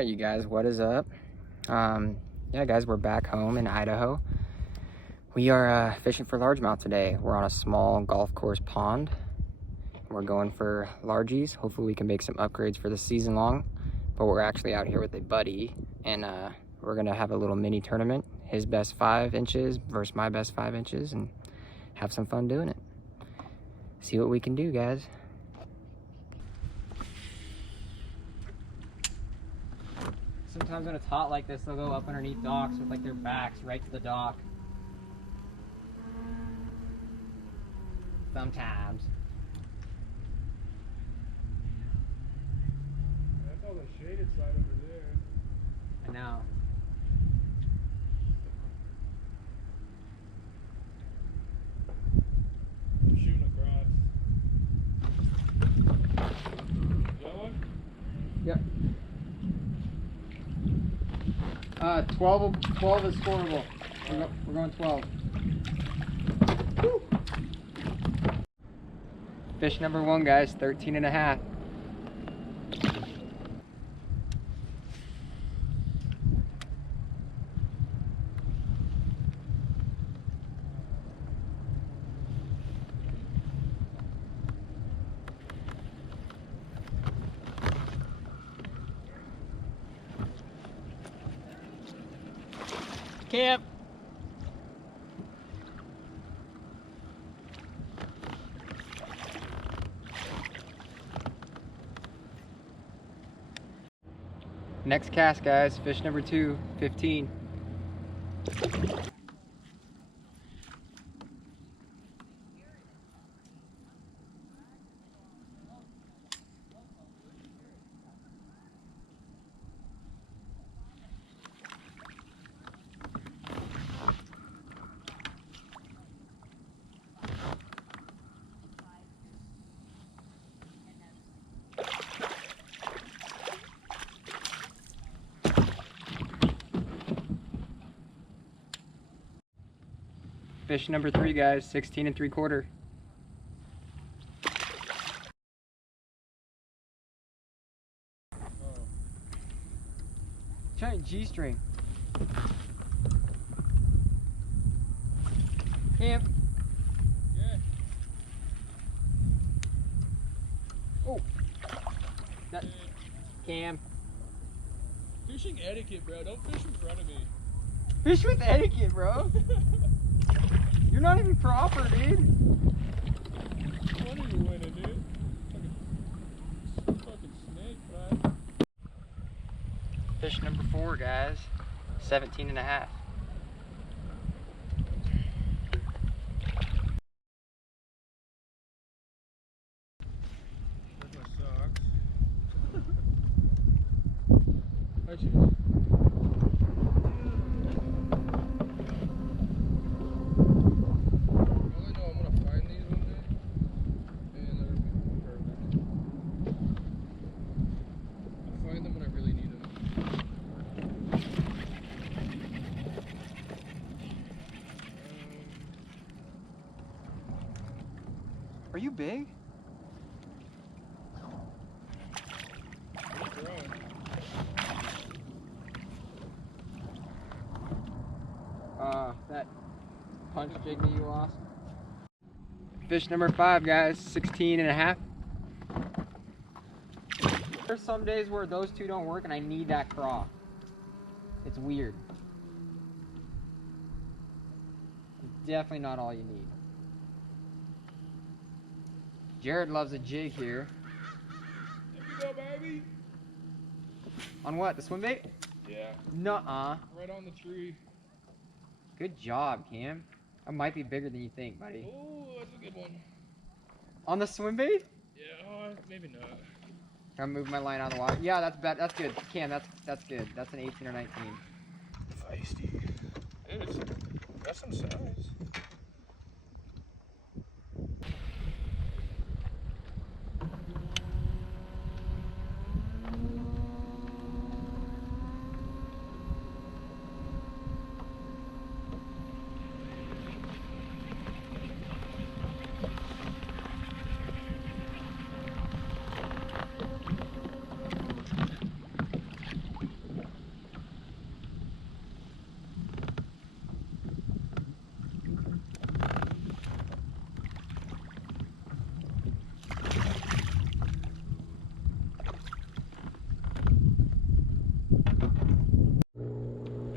Alright, you guys, what is up? Yeah, guys, we're back home in Idaho. We are fishing for largemouth today. We're on a small golf course pond. We're going for largies. Hopefully we can make some upgrades for the season long. But we're actually out here with a buddy, and we're gonna have a little mini tournament. His best 5 inches versus my best 5 inches, and have some fun doing it. See what we can do, guys. Sometimes when it's hot like this, they'll go up underneath docks with like their backs right to the dock. Sometimes. That's all the shaded side over there. I know. I'm shooting across. That one? Yep. 12 is scoreable. We're going 12. Woo. Fish number 1, guys, 13 and a half. Camp. Next cast, guys. Fish number 2, 15. Fish number 3, guys, 16 3/4. Giant G-string. Camp. Yeah. Oh. That. Cam. Fishing etiquette, bro. Don't fish in front of me. Fish with etiquette, bro. You're not even proper, dude. What are you winning, dude? Fucking snake, bro. Fish number 4, guys, 17 and a half. There's my socks. Actually. Are you big? That punch jig that you lost. Fish number 5, guys, 16 and a half. There's some days where those 2 don't work and I need that craw. It's weird. Definitely not all you need. Jared loves a jig here. There you go, baby. On what? The swim bait? Yeah. Nuh-uh. Right on the tree. Good job, Cam. That might be bigger than you think, buddy. Oh, that's a good one. On the swim bait? Yeah, maybe not. Can I move my line out of the water? Yeah, that's good. Cam, that's good. That's an 18 or 19. Feisty. Dude, that's some size.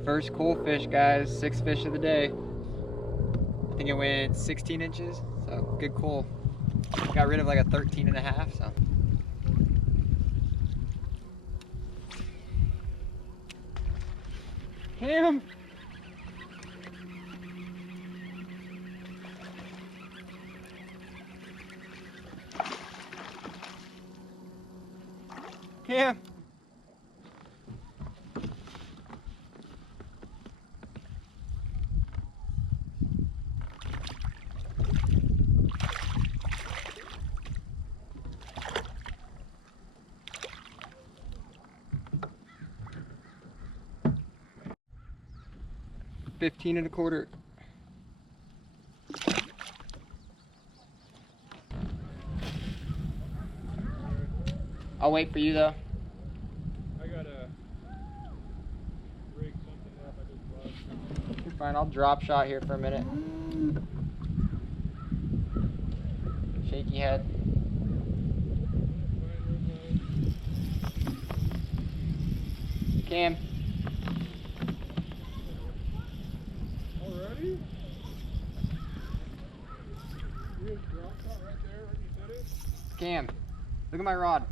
First cool fish, guys. 6th fish of the day. I think it went 16 inches, so good cool. Got rid of like a 13 and a half, so. Cam! Cam! $15.25. I'll wait for you though. I gotta rig something up. I just lost. You're fine. I'll drop shot here for a minute. Shaky head. Cam. Already? You have drop shot right there, like you said it? Cam. Look at my rod.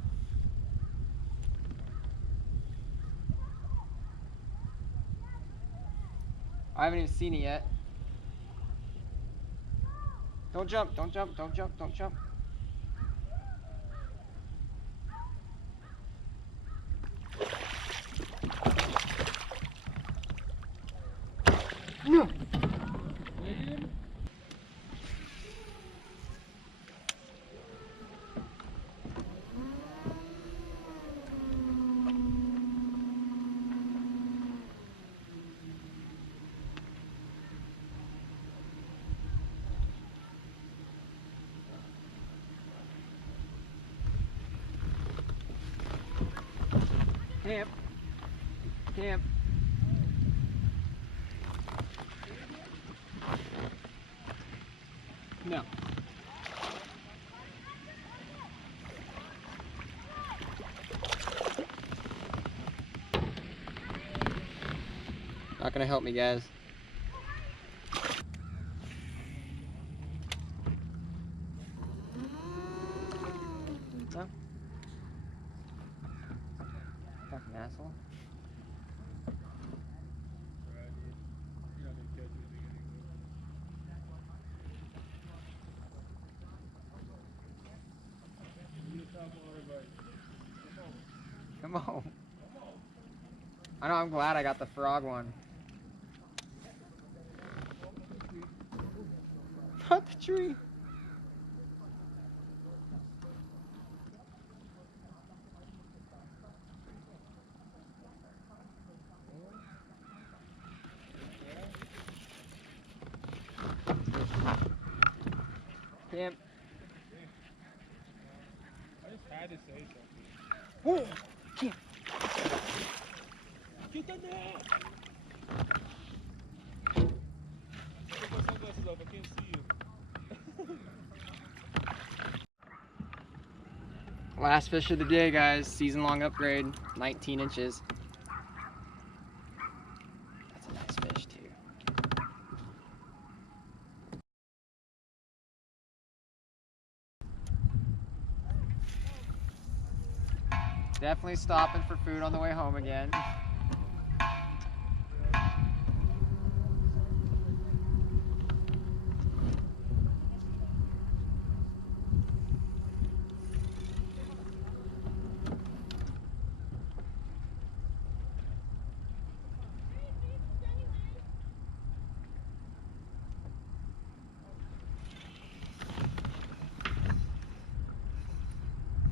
I haven't even seen it yet. Don't jump, don't jump, don't jump, don't jump. No. Camp. Camp. No. Not gonna help me, guys. No? Fucking asshole. Come on. I know, I'm glad I got the frog one. Not the tree. Camp. I just had to say something. Whoa! Camp. Get the net! Put my sunglasses off, I can't see you. Last fish of the day, guys. Season long upgrade. 19 inches. That's a nice fish, too. Definitely stopping for food on the way home again.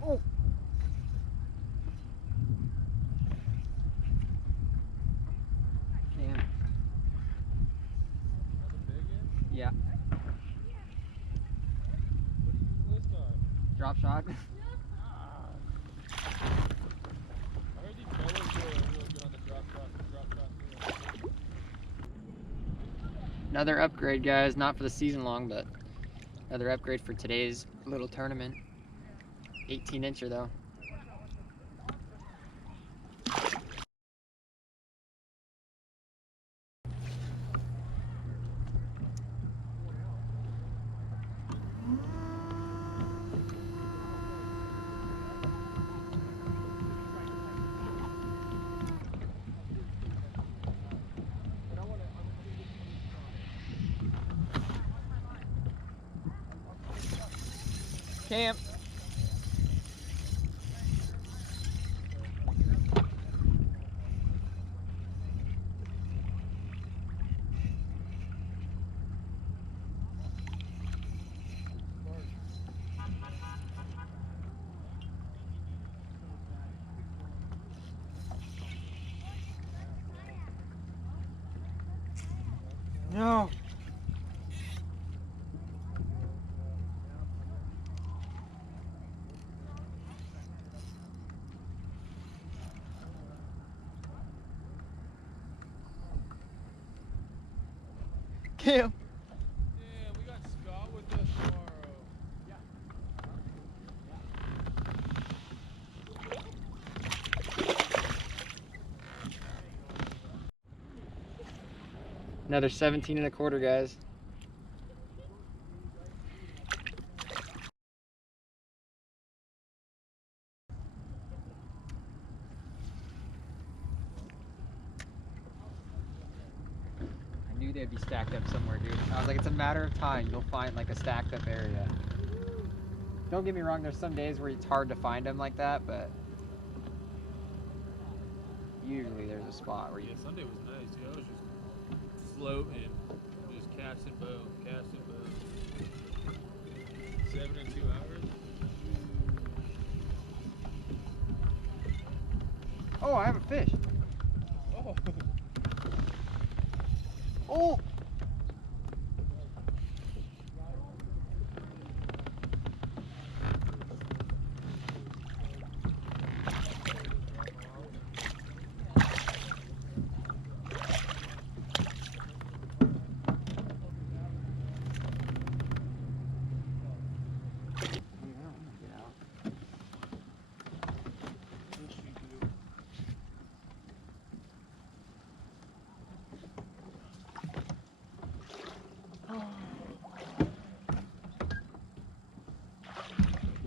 Oh. Cam. Yeah. Drop shot. I heard these fellas are real good on the drop shot too. Another upgrade, guys. Not for the season long, but another upgrade for today's little tournament. 18 incher though. Camp. No. Camp. Yeah, we got Scott with us tomorrow. Another 17 and a quarter, guys. I knew they'd be stacked up somewhere, dude. I was like, it's a matter of time. You'll find like a stacked up area. Don't get me wrong, there's some days where it's hard to find them like that, but usually there's a spot where you... Yeah, Sunday was nice, dude. I was just floating, just casting bow, casting bow. 7 and 2 hours. Oh, I have a fish. Oh. Oh!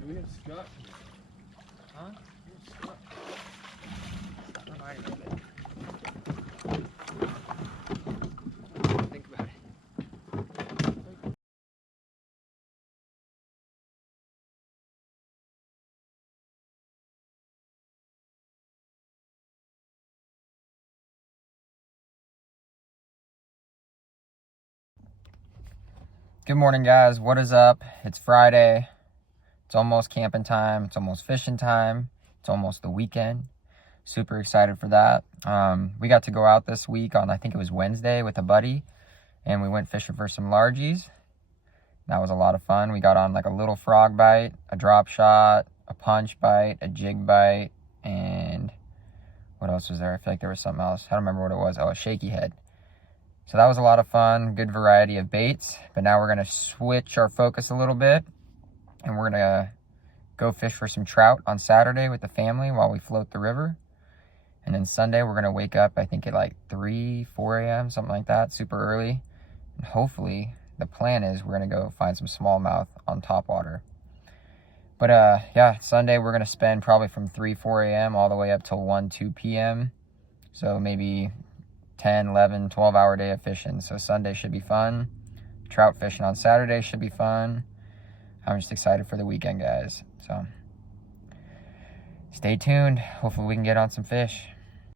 We have Scott. Huh? We have Scott. Reminded me of it. Think about it. Good morning, guys. What is up? It's Friday. It's almost camping time. It's almost fishing time. It's almost the weekend. Super excited for that. We got to go out this week on, I think it was Wednesday, with a buddy, and we went fishing for some largies. That was a lot of fun. We got on like a little frog bite, a drop shot, a punch bite, a jig bite, and what else was there? I feel like there was something else. I don't remember what it was. Oh, a shaky head. So that was a lot of fun. Good variety of baits. But now we're going to switch our focus a little bit, and we're going to go fish for some trout on Saturday with the family while we float the river. And then Sunday, we're going to wake up, I think, at like 3, 4 a.m., something like that, super early. And hopefully, the plan is we're going to go find some smallmouth on topwater. But yeah, Sunday, we're going to spend probably from 3, 4 a.m. all the way up till 1, 2 p.m. So maybe 10, 11, 12-hour day of fishing. So Sunday should be fun. Trout fishing on Saturday should be fun. I'm just excited for the weekend, guys. So stay tuned. Hopefully we can get on some fish.